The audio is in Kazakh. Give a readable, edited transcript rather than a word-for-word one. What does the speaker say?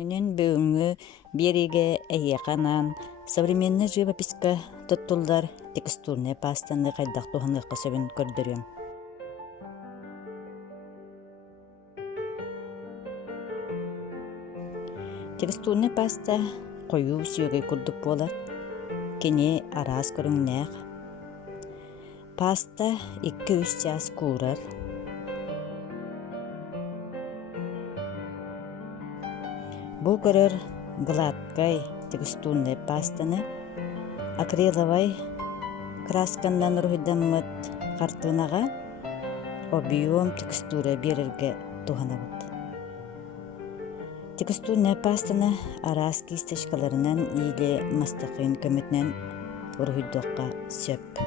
Нинен бөңү бериге эйеканан современный живописка туттулдар текстурная пастаны кайдах туханыкка сөбүн көрдөрүм. Текстурная паста коюу сүйөгөй курдук болар. Кени араас көрүңнээх. Паста 2-3 час куурар. Бу көрөр гладкай текстурная пастаны акриловай краскандан руйдаммыт картынага объем текстура берерге туханабыт. Текстурная пастаны араас кисточкаларынан или мастакын көмөтүнөн руйдокка сөп.